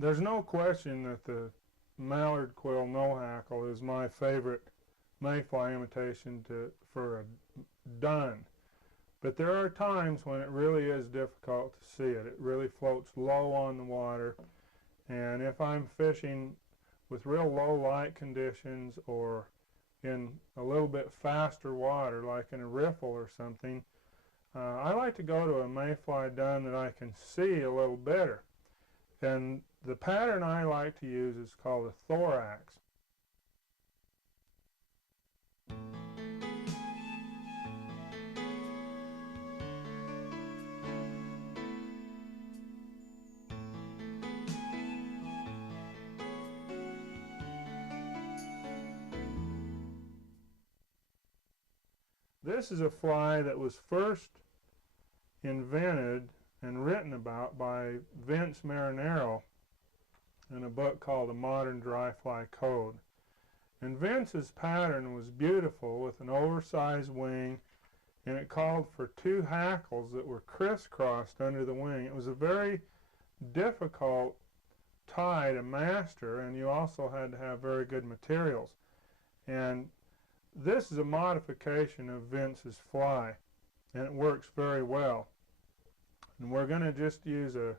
There's no question that the mallard quill no hackle is my favorite mayfly imitation for a dun. But there are times when it really is difficult to see it. It really floats low on the water, and if I'm fishing with real low light conditions or in a little bit faster water, like in a riffle or something, I like to go to a mayfly dun that I can see a little better. And the pattern I like to use is called a thorax. This is a fly that was first invented and written about by Vince Marinero in a book called A Modern Dry Fly Code. And Vince's pattern was beautiful with an oversized wing, and it called for two hackles that were crisscrossed under the wing. It was a very difficult tie to master, and you also had to have very good materials. And this is a modification of Vince's fly, and it works very well. And we're going to just use a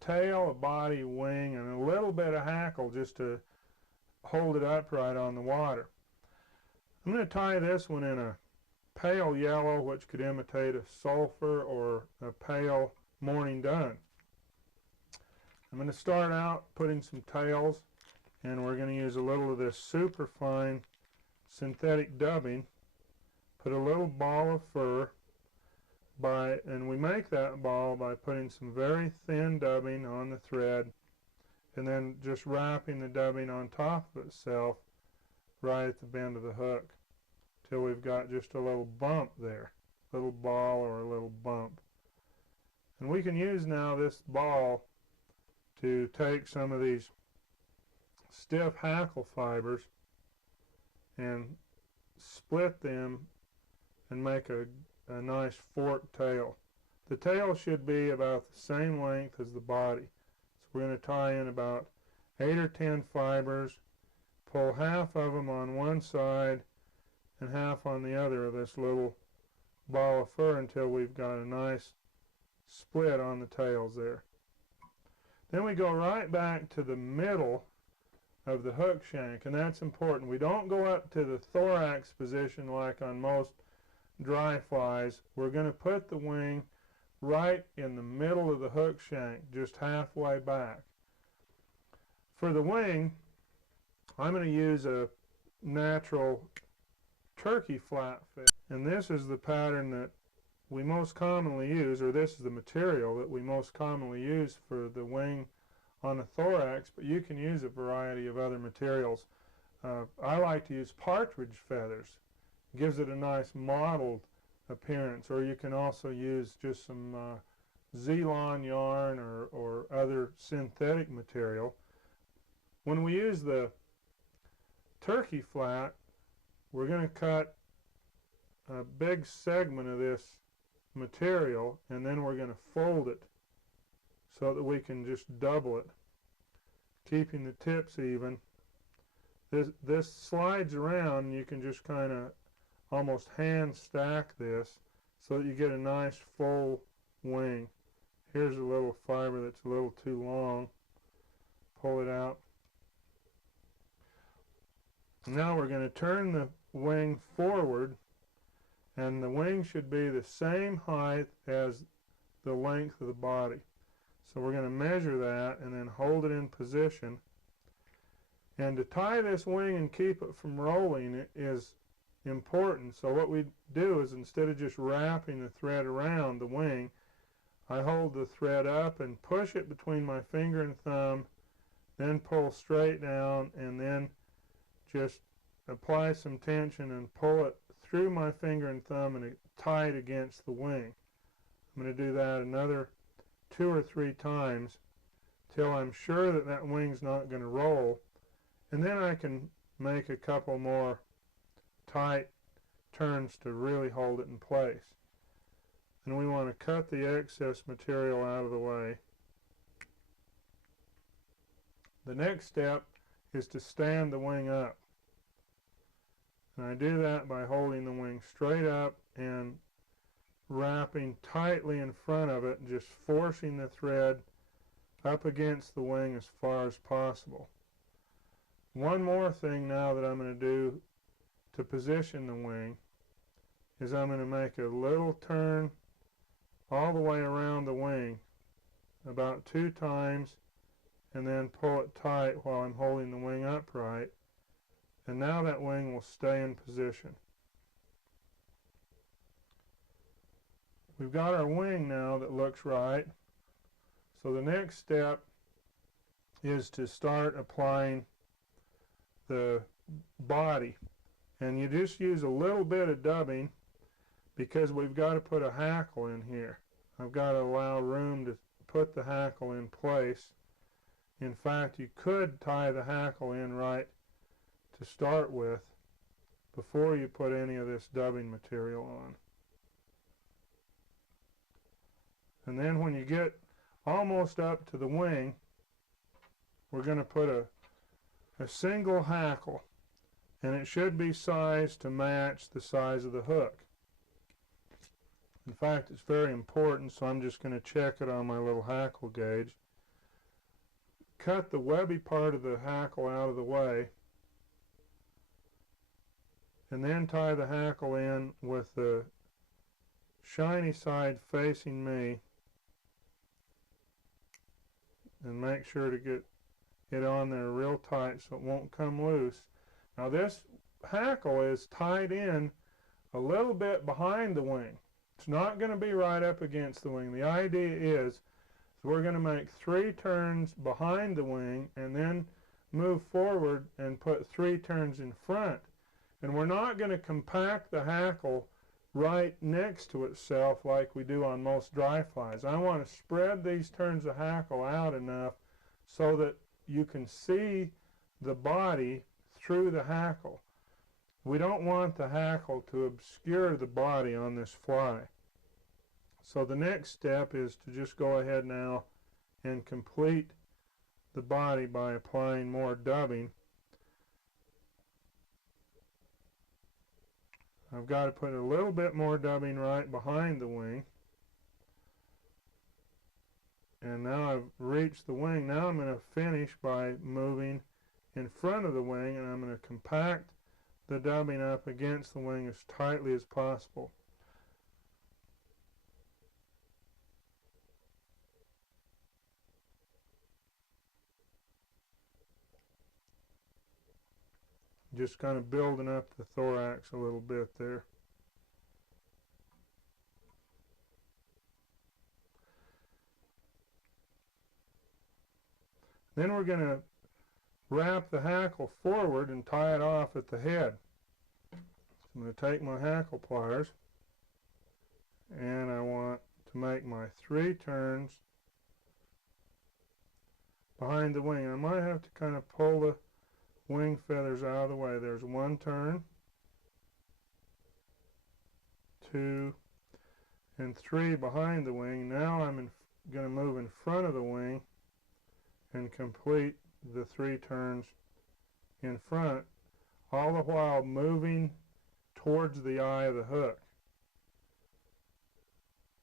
tail, a body, wing, and a little bit of hackle just to hold it upright on the water. I'm going to tie this one in a pale yellow, which could imitate a sulphur or a pale morning dun. I'm going to start out putting some tails, and we're going to use a little of this super fine synthetic dubbing. Put a little ball of fur and we make that ball by putting some very thin dubbing on the thread and then just wrapping the dubbing on top of itself right at the bend of the hook till we've got just a little bump there, a little ball or a little bump. And we can use now this ball to take some of these stiff hackle fibers and split them and make a nice forked tail. The tail should be about the same length as the body. So we're going to tie in about 8 or 10 fibers, pull half of them on one side and half on the other of this little ball of fur until we've got a nice split on the tails there. Then we go right back to the middle of the hook shank, and that's important. We don't go up to the thorax position like on most dry flies. We're going to put the wing right in the middle of the hook shank, just halfway back. For the wing, I'm going to use a natural turkey flatfish, and this is the pattern that we most commonly use, or this is the material that we most commonly use for the wing on a thorax, but you can use a variety of other materials. I like to use partridge feathers. It gives it a nice mottled appearance, or you can also use just some Zelon yarn or other synthetic material. When we use the turkey flat, we're going to cut a big segment of this material, and then we're going to fold it so that we can just double it, keeping the tips even. This slides around, and you can just kind of almost hand stack this so that you get a nice full wing. Here's a little fiber that's a little too long. Pull it out. Now we're going to turn the wing forward, and the wing should be the same height as the length of the body. So we're going to measure that and then hold it in position. And to tie this wing and keep it from rolling, it is important. So what we do is, instead of just wrapping the thread around the wing, I hold the thread up and push it between my finger and thumb, then pull straight down, and then just apply some tension and pull it through my finger and thumb and tie it against the wing. I'm going to do that another 2 or 3 times till I'm sure that that wing's not going to roll, and then I can make a couple more tight turns to really hold it in place. And we want to cut the excess material out of the way. The next step is to stand the wing up. And I do that by holding the wing straight up and wrapping tightly in front of it and just forcing the thread up against the wing as far as possible. One more thing now that I'm going to do to position the wing is I'm going to make a little turn all the way around the wing about 2 times and then pull it tight while I'm holding the wing upright, and now that wing will stay in position. We've got our wing now that looks right, so the next step is to start applying the body, and you just use a little bit of dubbing because we've got to put a hackle in here. I've got to allow room to put the hackle in place. In fact, you could tie the hackle in right to start with before you put any of this dubbing material on. And then when you get almost up to the wing, we're going to put a single hackle, and it should be sized to match the size of the hook. In fact, it's very important, so I'm just going to check it on my little hackle gauge. Cut the webby part of the hackle out of the way, and then tie the hackle in with the shiny side facing me, and make sure to get it on there real tight so it won't come loose. Now this hackle is tied in a little bit behind the wing. It's not going to be right up against the wing. The idea is we're going to make 3 turns behind the wing and then move forward and put 3 turns in front. And we're not going to compact the hackle right next to itself like we do on most dry flies. I want to spread these turns of hackle out enough so that you can see the body through the hackle. We don't want the hackle to obscure the body on this fly. So the next step is to just go ahead now and complete the body by applying more dubbing. I've got to put a little bit more dubbing right behind the wing. And now I've reached the wing. Now I'm going to finish by moving in front of the wing, and I'm going to compact the dubbing up against the wing as tightly as possible. Just kind of building up the thorax a little bit there. Then we're going to wrap the hackle forward and tie it off at the head. So I'm going to take my hackle pliers, and I want to make my 3 turns behind the wing. I might have to kind of pull the wing feathers out of the way. There's 1 turn, 2, and 3 behind the wing. Now I'm going to move in front of the wing and complete the 3 turns in front, all the while moving towards the eye of the hook.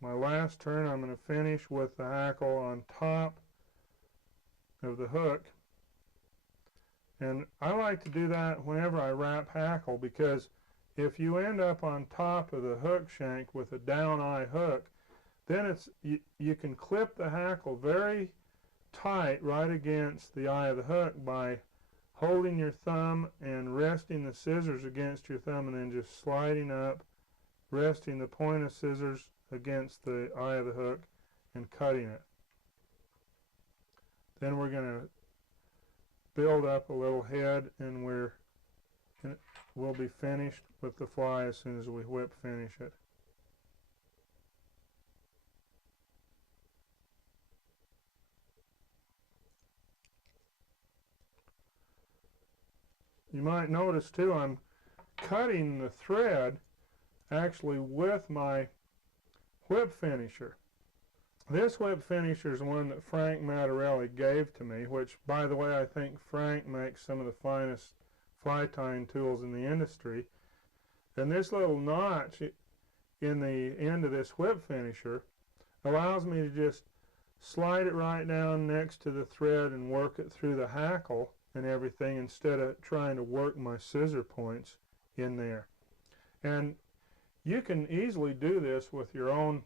My last turn I'm going to finish with the hackle on top of the hook. And I like to do that whenever I wrap hackle, because if you end up on top of the hook shank with a down eye hook, then you can clip the hackle very tight right against the eye of the hook by holding your thumb and resting the scissors against your thumb, and then just sliding up, resting the point of scissors against the eye of the hook and cutting it. Then we're going to build up a little head, and we'll be finished with the fly as soon as we whip finish it. You might notice too, I'm cutting the thread actually with my whip finisher. This whip finisher is one that Frank Mattarelli gave to me, which, by the way, I think Frank makes some of the finest fly tying tools in the industry. And this little notch in the end of this whip finisher allows me to just slide it right down next to the thread and work it through the hackle and everything instead of trying to work my scissor points in there. And you can easily do this with your own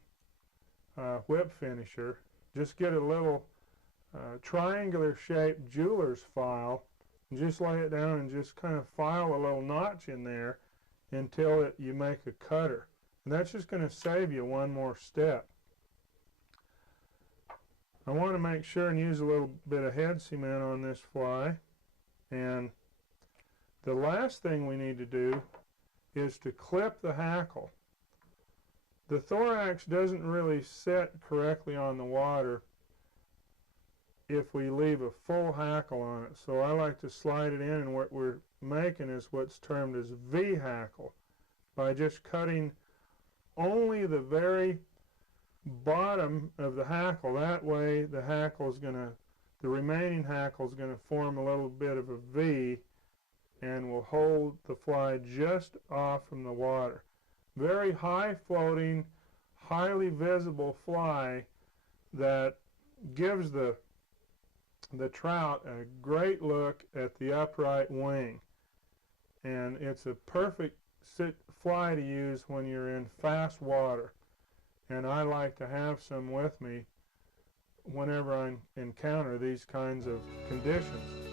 whip finisher. Just get a little triangular shaped jeweler's file and just lay it down and just kind of file a little notch in there until you make a cutter. And that's just going to save you one more step. I want to make sure and use a little bit of head cement on this fly. And the last thing we need to do is to clip the hackle. The thorax doesn't really set correctly on the water if we leave a full hackle on it. So I like to slide it in, and what we're making is what's termed as V hackle, by just cutting only the very bottom of the hackle. That way the remaining hackle is going to form a little bit of a V and will hold the fly just off from the water. Very high floating, highly visible fly that gives the trout a great look at the upright wing. And it's a perfect fly to use when you're in fast water. And I like to have some with me whenever I encounter these kinds of conditions.